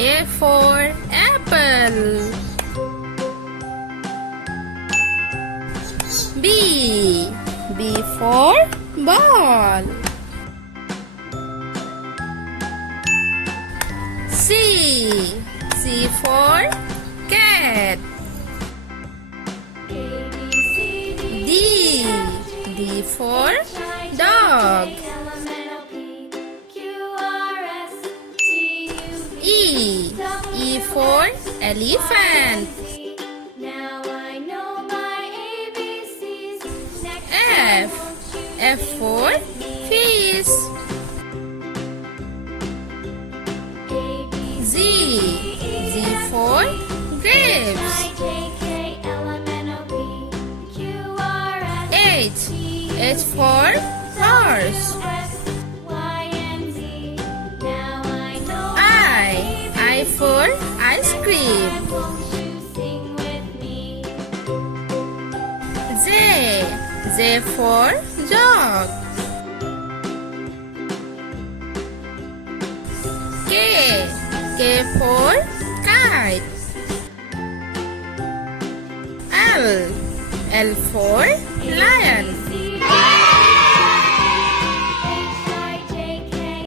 A for apple. B for ball. C for cat. D for dog. E for elephant. F for fish. Z for grapes. H for horse. I for ice cream. J for jog. K for kite. L for lion.